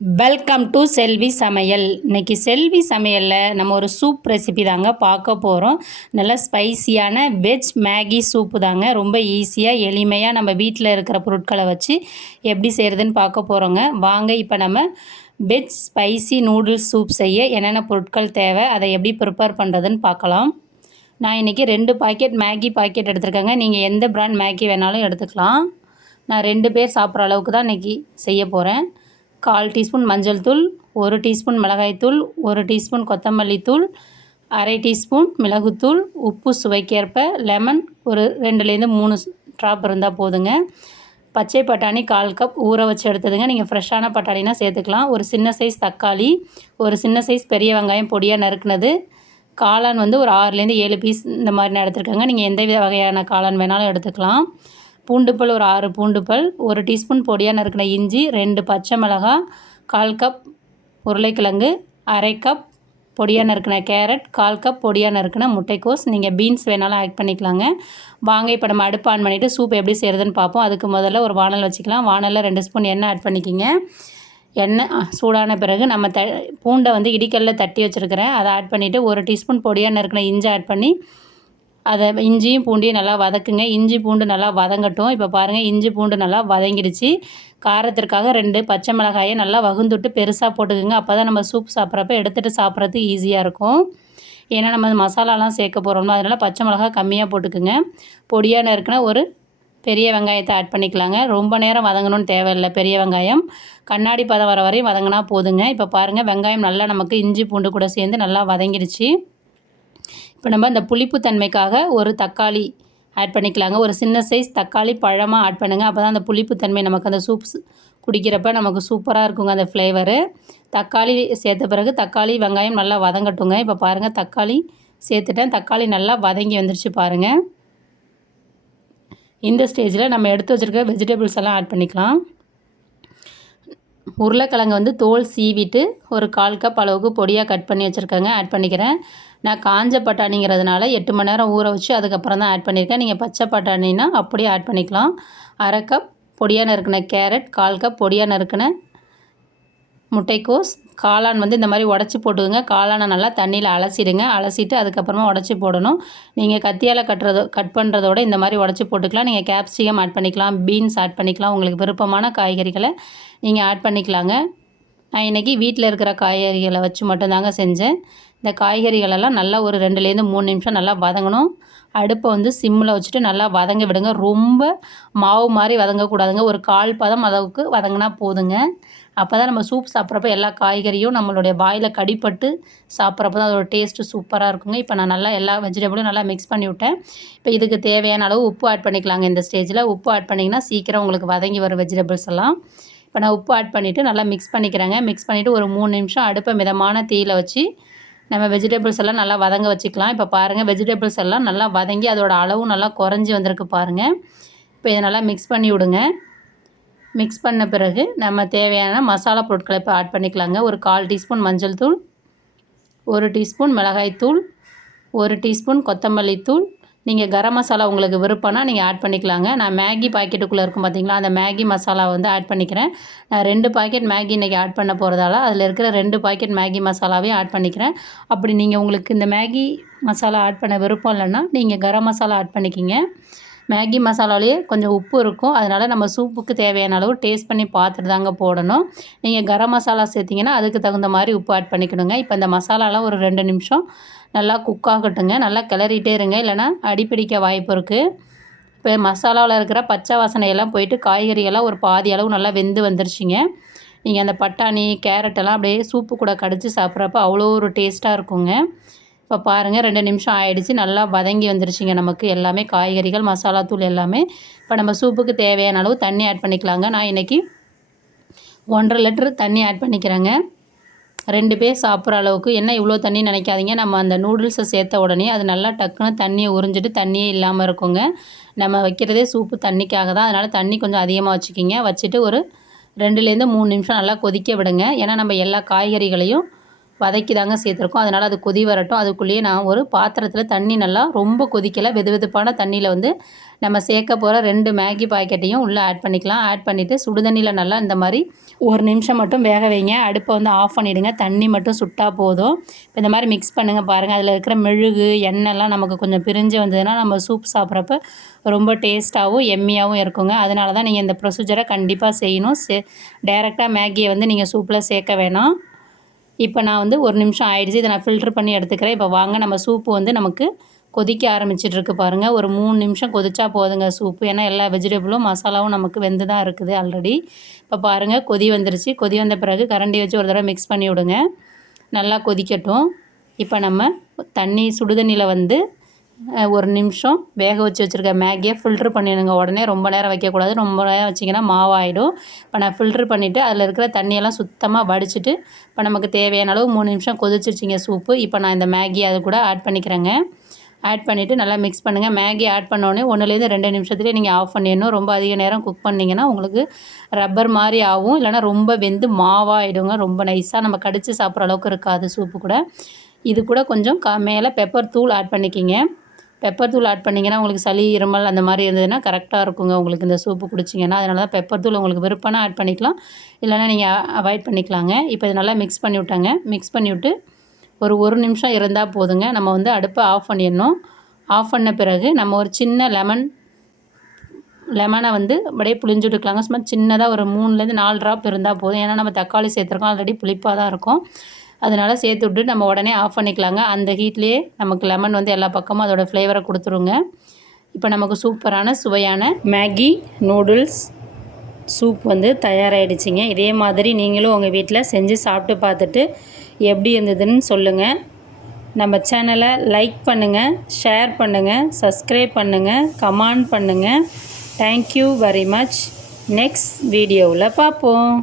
Welcome to செல்வி சமையல். இன்றைக்கி செல்வி சமையலில் நம்ம ஒரு சூப் ரெசிபி தாங்க பார்க்க போகிறோம். நல்லா ஸ்பைசியான வெஜ் மேகி சூப்பு தாங்க. ரொம்ப ஈஸியாக எளிமையாக நம்ம வீட்டில் இருக்கிற பொருட்களை வச்சு எப்படி செய்கிறதுன்னு பார்க்க போகிறோங்க. வாங்க இப்போ நம்ம வெஜ் ஸ்பைசி நூடுல்ஸ் சூப் செய்ய என்னென்ன பொருட்கள் தேவை, அதை எப்படி ப்ரிப்பேர் பண்ணுறதுன்னு பார்க்கலாம். நான் இன்றைக்கி 2 பாக்கெட் மேகி பாக்கெட் எடுத்துருக்கேங்க. நீங்கள் எந்த பிராண்ட் மேகி வேணாலும் எடுத்துக்கலாம். நான் 2 பேர் சாப்பிட்ற அளவுக்கு தான் இன்றைக்கி செய்ய போகிறேன். 1/4 டீஸ்பூன் மஞ்சள் தூள், 1 டீஸ்பூன் மிளகாய்த்தூள், 1 டீஸ்பூன் கொத்தமல்லி தூள், அரை டீஸ்பூன் மிளகுத்தூள், உப்பு சுவைக்கேற்ப, லெமன் ஒரு 2லேருந்து 3 ட்ராப் இருந்தால் போதுங்க. பச்சை பட்டாணி 1/4 கப் ஊற வச்சு எடுத்ததுங்க. நீங்கள் ஃப்ரெஷ்ஷான பட்டாணினா சேர்த்துக்கலாம். ஒரு சின்ன சைஸ் தக்காளி, ஒரு சின்ன சைஸ் பெரிய வெங்காயம் பொடியாக நறுக்குனது, காளான் ஒரு 6லேருந்து 7 பீஸ் இந்த மாதிரி நான் எடுத்துருக்கேங்க. நீங்கள் எந்த வகையான காளான் வேணாலும் எடுத்துக்கலாம். பூண்டுப்பல் ஒரு 6 பூண்டுப்பல், 1 டீஸ்பூன் பொடியாக நறுக்கின இஞ்சி, 2 பச்சை மிளகாய், 1/4 கப் உருளைக்கிழங்கு, அரை கப் பொடியாக நறுக்கின கேரட், 1/4 கப் பொடியாக நறுக்கின முட்டைக்கோஸ். நீங்கள் பீன்ஸ் வேணாலும் ஆட் பண்ணிக்கலாங்க. வாங்க இப்போ நம்ம அடுப்பு ஆன் பண்ணிவிட்டு சூப் எப்படி செய்கிறதுன்னு பார்ப்போம். அதுக்கு முதல்ல ஒரு வானல் வச்சுக்கலாம். வானலில் 2 ஸ்பூன் எண்ணெய் ஆட் பண்ணிக்கிங்க. எண்ணெய் சூடான பிறகு நம்ம பூண்டை இடிக்கல்ல தட்டி வச்சுருக்கிறேன், அதை ஆட் பண்ணிவிட்டு 1 டீஸ்பூன் பொடியாக நறுக்கின இஞ்சி ஆட் பண்ணி அதை இஞ்சியும் பூண்டையும் நல்லா வதக்குங்க. இஞ்சி பூண்டு நல்லா வதங்கட்டும். இப்போ பாருங்கள், இஞ்சி பூண்டு நல்லா வதங்கிடுச்சு. காரத்திற்காக 2 பச்சை மிளகாயை நல்லா வகுந்துட்டு பெருசாக போட்டுக்குங்க. அப்போ தான் நம்ம சூப் சாப்பிட்றப்ப எடுத்துகிட்டு சாப்பிட்றதுக்கு ஈஸியாக இருக்கும். ஏன்னா நம்ம மசாலாலாம் சேர்க்க போகிறோம்னா, அதனால் பச்சை மிளகாய் கம்மியாக போட்டுக்குங்க. பொடியாக நறுக்கின ஒரு பெரிய வெங்காயத்தை ஆட் பண்ணிக்கலாங்க. ரொம்ப நேரம் வதங்கணும்னு தேவையில்லை. பெரிய வெங்காயம் கண்ணாடி பதம் வர வரையும் வதங்கினா போதுங்க. இப்போ பாருங்கள், வெங்காயம் நல்லா நமக்கு இஞ்சி பூண்டு கூட சேர்ந்து நல்லா வதங்கிடுச்சு. இப்போ நம்ம இந்த புளிப்பு தன்மைக்காக ஒரு தக்காளி ஆட் பண்ணிக்கலாங்க. ஒரு சின்ன சைஸ் தக்காளி பழமாக ஆட் பண்ணுங்கள். அப்போ தான் அந்த புளிப்பு தன்மை நமக்கு அந்த சூப் குடிக்கிறப்ப நமக்கு சூப்பராக இருக்குங்க அந்த ஃப்ளேவரு. தக்காளி சேர்த்த பிறகு தக்காளி வெங்காயம் நல்லா வதங்கட்டுங்க. இப்போ பாருங்கள், தக்காளி சேர்த்துட்டேன். தக்காளி நல்லா வதங்கி வந்துருச்சு பாருங்கள். இந்த ஸ்டேஜில் நம்ம எடுத்து வச்சுருக்க வெஜிடபிள்ஸ் எல்லாம் ஆட் பண்ணிக்கலாம். உருளைக்கிழங்கு தோல் சீவிட்டு ஒரு 1/4 கப் அளவுக்கு பொடியாக கட் பண்ணி வச்சுருக்கேங்க, ஆட் பண்ணிக்கிறேன். நான் காஞ்ச பட்டாணிங்கிறதுனால 8 மணி நேரம் ஊற வச்சு அதுக்கப்புறம் தான் ஆட் பண்ணியிருக்கேன். நீங்கள் பச்சை பட்டாணினா அப்படியே ஆட் பண்ணிக்கலாம். அரை கப் பொடியாக நறுக்கின கேரட், 1/4 கப் பொடியாக நறுக்கின முட்டைக்கோஸ், காளான் இந்த மாதிரி உடச்சி போட்டுக்கோங்க. காளானை நல்லா தண்ணியில் அலசிடுங்க. அலசிட்டு அதுக்கப்புறமா உடச்சி போடணும். நீங்கள் கத்தியால் கட் பண்ணுறதோட இந்த மாதிரி உடச்சி போட்டுக்கலாம். நீங்கள் கேப்சிகம் ஆட் பண்ணிக்கலாம், பீன்ஸ் ஆட் பண்ணிக்கலாம். உங்களுக்கு விருப்பமான காய்கறிகளை நீங்கள் ஆட் பண்ணிக்கலாங்க. நான் இன்றைக்கி வீட்டில் இருக்கிற காய்கறிகளை வச்சு மட்டும்தாங்க செஞ்சேன். இந்த காய்கறிகளெல்லாம் நல்லா ஒரு 2லேருந்து 3 நிமிஷம் நல்லா வதங்கணும். அடுப்பை சிம்மில் வச்சுட்டு நல்லா வதங்க விடுங்க. ரொம்ப மாவு மாதிரி வதங்கக்கூடாதுங்க. ஒரு 1/4 பதம் அளவுக்கு வதங்கினா போதுங்க. அப்போ தான் நம்ம சூப் சாப்பிட்றப்ப எல்லா காய்கறியும் நம்மளுடைய வாயில் கடிப்பட்டு சாப்பிட்றப்ப தான் அதோட டேஸ்ட்டு சூப்பராக இருக்குங்க. இப்போ நான் நல்லா எல்லா வெஜிடபிளும் நல்லா மிக்ஸ் பண்ணி விட்டேன். இப்போ இதுக்கு தேவையான அளவு உப்பு ஆட் பண்ணிக்கலாங்க. இந்த ஸ்டேஜில் உப்பு ஆட் பண்ணிங்கன்னா சீக்கிரம் உங்களுக்கு வதங்கி வரும் வெஜிடபிள்ஸ் எல்லாம். இப்போ நான் உப்பு ஆட் பண்ணிவிட்டு நல்லா மிக்ஸ் பண்ணிக்கிறேங்க. மிக்ஸ் பண்ணிவிட்டு ஒரு 3 நிமிஷம் அடுப்பை மிதமான தீயில் வச்சு நம்ம வெஜிடபிள்ஸ் எல்லாம் நல்லா வதங்க வச்சுக்கலாம். இப்போ பாருங்கள், வெஜிடபிள்ஸ் எல்லாம் நல்லா வதங்கி அதோட அளவும் நல்லா குறைஞ்சி வந்திருக்கு பாருங்கள். இப்போ இதை நல்லா மிக்ஸ் பண்ணி விடுங்க. மிக்ஸ் பண்ண பிறகு நம்ம தேவையான மசாலா பொருட்களை இப்போ ஆட் பண்ணிக்கலாங்க. ஒரு 1/4 டீஸ்பூன் மஞ்சள் தூள், 1 டீஸ்பூன் மிளகாய்த்தூள், 1 டீஸ்பூன் கொத்தமல்லி தூள். நீங்கள் கரம் மசாலா உங்களுக்கு விருப்பம்னா நீங்கள் ஆட் பண்ணிக்கலாங்க. நான் மேகி பாக்கெட்டுக்குள்ளே இருக்கும் பார்த்தீங்களா, அந்த மேகி மசாலா ஆட் பண்ணிக்கிறேன். நான் 2 பாக்கெட் மேகி இன்றைக்கி ஆட் பண்ண போகிறதால அதில் இருக்கிற 2 பாக்கெட் மேகி மசாலாவையும் ஆட் பண்ணிக்கிறேன். அப்படி நீங்கள் உங்களுக்கு இந்த மேகி மசாலா ஆட் பண்ண விருப்பம் இல்லைன்னா நீங்கள் கரம் மசாலா ஆட் பண்ணிக்கிங்க. மேகி மசாலாலேயே கொஞ்சம் உப்பு இருக்கும். அதனால் நம்ம சூப்புக்கு தேவையான அளவு டேஸ்ட் பண்ணி பார்த்துட்டு தாங்க போடணும். நீங்கள் கரம் மசாலா சேர்த்திங்கன்னா அதுக்கு தகுந்த மாதிரி உப்பு ஆட் பண்ணிக்கணுங்க. இப்போ இந்த மசாலாலாம் ஒரு 2 நிமிஷம் நல்லா குக் ஆகட்டுங்க. நல்லா கிளறிட்டே இருங்க, இல்லைனா அடிப்பிடிக்க வாய்ப்பு இருக்குது. இப்போ மசாலாவில் இருக்கிற பச்சை வாசனையெல்லாம் போயிட்டு காய்கறியெல்லாம் ஒரு பாதி அளவு நல்லா வெந்து வந்துருச்சுங்க. நீங்கள் அந்த பட்டாணி கேரட்டெல்லாம் அப்படியே சூப்பு கூட கடிச்சு சாப்பிட்றப்ப அவ்வளோ ஒரு டேஸ்ட்டாக இருக்குங்க. இப்போ பாருங்கள், 2 நிமிஷம் ஆகிடுச்சு. நல்லா வதங்கி வந்துருச்சுங்க நமக்கு எல்லாமே, காய்கறிகள் மசாலா தூள் எல்லாமே. இப்போ நம்ம சூப்புக்கு தேவையான அளவு தண்ணி ஆட் பண்ணிக்கலாங்க. நான் இன்றைக்கி 1.5 லிட்டரு தண்ணி ஆட் பண்ணிக்கிறேங்க. 2 பேர் சாப்பிட்ற அளவுக்கு. என்ன இவ்வளோ தண்ணி நினைக்காதீங்க, நம்ம அந்த நூடுல்ஸை சேர்த்த உடனே அது நல்லா டக்குன்னு தண்ணியை உறிஞ்சிட்டு தண்ணியே இல்லாமல் இருக்குங்க. நம்ம வைக்கிறதே சூப்பு தண்ணிக்காக தான். அதனால் தண்ணி கொஞ்சம் அதிகமாக வச்சுக்கிங்க. வச்சுட்டு ஒரு 2லேருந்து 3 நிமிஷம் நல்லா கொதிக்க விடுங்க. ஏன்னா நம்ம எல்லா காய்கறிகளையும் வதக்கி தாங்க சேர்த்துருக்கோம். அதனால் அது கொதி வரட்டும். அதுக்குள்ளேயே நான் ஒரு பாத்திரத்தில் தண்ணி நல்லா ரொம்ப கொதிக்கலை, வெதுவெதுப்பான தண்ணியில் நம்ம சேர்க்க போகிற 2 மேகி பாக்கெட்டையும் உள்ளே ஆட் பண்ணிக்கலாம். ஆட் பண்ணிவிட்டு சுடுதண்ணியில் நல்லா இந்த மாதிரி 1 நிமிஷம் மட்டும் வேக வைங்க. அடுப்பை வந்து ஆஃப் பண்ணிவிடுங்க. தண்ணி மட்டும் சுட்டா போதும். இப்போ இந்த மாதிரி மிக்ஸ் பண்ணுங்கள் பாருங்கள். அதில் இருக்கிற மெழுகு எண்ணெய்லாம் நமக்கு கொஞ்சம் பிரிஞ்சு வந்ததுன்னா நம்ம சூப் சாப்பிட்றப்ப ரொம்ப டேஸ்ட்டாகவும் எம்மியாகவும் இருக்குங்க. அதனால தான் நீங்கள் இந்த ப்ரொசீஜரை கண்டிப்பாக செய்யணும். டைரெக்டாக மேகியை வந்து நீங்கள் சூப்பில் சேர்க்க வேணாம். இப்போ நான் வந்து 1 நிமிஷம் ஆயிடுச்சு. இதை நான் ஃபில்ட்ரு பண்ணி எடுத்துக்கிறேன். இப்போ வாங்க நம்ம சூப்பு வந்து நமக்கு கொதிக்க ஆரம்பிச்சிட்ருக்கு பாருங்கள். ஒரு 3 நிமிஷம் கொதிச்சா போதுங்க சூப்பு. ஏன்னா எல்லா வெஜிடபிளும் மசாலாவும் நமக்கு வெந்து தான் இருக்குது ஆல்ரெடி. இப்போ பாருங்கள் கொதி வந்துருச்சு. கொதி வந்த பிறகு கரண்டி வச்சு ஒரு தடவை மிக்ஸ் பண்ணி விடுங்க. நல்லா கொதிக்கட்டும். இப்போ நம்ம சுடுதண்ணியில் வந்து 1 நிமிஷம் வேக வச்சு வச்சுருக்க மேகியை ஃபில்ட்ரு பண்ணிடுங்க. உடனே ரொம்ப நேரம் வைக்கக்கூடாது. ரொம்ப நேரம் வச்சிங்கன்னா மாவாயிடும். இப்போ நான் ஃபில்ட்ரு பண்ணிவிட்டு அதில் இருக்கிற தண்ணியெல்லாம் சுத்தமாக வடிச்சிட்டு இப்போ நமக்கு தேவையான அளவு 3 நிமிஷம் கொதிச்சிருச்சிங்க சூப்பு. இப்போ நான் இந்த மேகி அது கூட ஆட் பண்ணிக்கிறேங்க. ஆட் பண்ணிவிட்டு நல்லா மிக்ஸ் பண்ணுங்கள். மேகி ஆட் பண்ணோடனே 1லேருந்து 2 நிமிஷத்துலேயே நீங்கள் ஆஃப் பண்ணிடணும். ரொம்ப அதிக நேரம் குக் பண்ணிங்கன்னா உங்களுக்கு ரப்பர் மாதிரி ஆகும். இல்லைனா ரொம்ப வெந்து மாவாகிடுங்க. ரொம்ப நைஸாக நம்ம கடித்து சாப்பிட்ற அளவுக்கு இருக்காது சூப்பு கூட. இது கூட கொஞ்சம் மேலே பெப்பர் தூள் ஆட் பண்ணிக்கிங்க. பெப்பர் தூள் ஆட் பண்ணிங்கன்னா உங்களுக்கு சளி இருமல் அந்த மாதிரி இருந்ததுன்னா கரெக்டாக இருக்குங்க உங்களுக்கு இந்த சூப்பு குடிச்சிங்கன்னா. அதனால தான் பெப்பர் தூள் உங்களுக்கு விருப்பம்னா ஆட் பண்ணிக்கலாம். இல்லைனா நீங்கள் அவாய்ட் பண்ணிக்கலாங்க. இப்போ இது நல்லா மிக்ஸ் பண்ணி விட்டாங்க. மிக்ஸ் பண்ணிவிட்டு ஒரு நிமிஷம் இருந்தால் போதுங்க. நம்ம வந்து அடுப்பை ஆஃப் பண்ணிடணும். ஆஃப் பண்ண பிறகு நம்ம ஒரு சின்ன லெமனை வந்து அப்படியே புளிஞ்சு விட்டுக்கலாங்க. சும்மா சின்னதாக ஒரு 3லேருந்து 4 ட்ராப் இருந்தால் போதும். ஏன்னா நம்ம தக்காளி சேர்த்துருக்கோம். ஆல்ரெடி புளிப்பாக தான் இருக்கும். அதனால் சேர்த்து விட்டு நம்ம உடனே ஆஃப் பண்ணிக்கலாங்க. அந்த ஹீட்லேயே நமக்கு லெமன் வந்து எல்லா பக்கமும் அதோடய ஃப்ளேவரை கொடுத்துருங்க. இப்போ நமக்கு சூப்பரான சுவையான மேகி நூடுல்ஸ் சூப் வந்து தயாராகிடுச்சிங்க. இதே மாதிரி நீங்களும் உங்கள் வீட்டில் செஞ்சு சாப்பிட்டு பார்த்துட்டு எப்படி இருந்ததுன்னு சொல்லுங்கள். நம்ம சேனலை லைக் பண்ணுங்கள், ஷேர் பண்ணுங்கள், சப்ஸ்கிரைப் பண்ணுங்கள், கமெண்ட் பண்ணுங்கள். Thank you very much. நெக்ஸ்ட் வீடியோவில் பார்ப்போம்.